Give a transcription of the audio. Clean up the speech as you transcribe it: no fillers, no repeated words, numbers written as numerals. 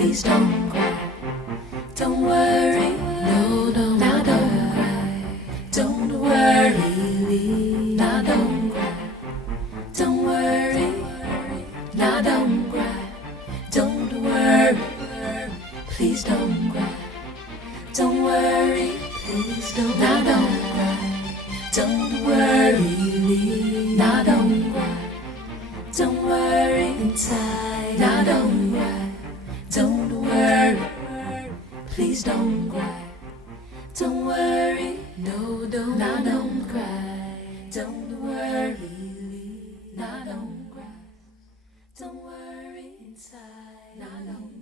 Please don't cry. Don't worry. No, no, now don't cry. Don't worry. Now don't cry. Don't worry. Now don't cry. Don't worry. Please don't cry. Don't worry. Please don't. Now don't cry. Don't worry. Now don't cry. Don't worry inside. Now don't cry. Don't worry. Please don't cry. Don't worry. No, don't. Now don't cry. Don't worry. Now don't cry. Don't worry inside. Now don't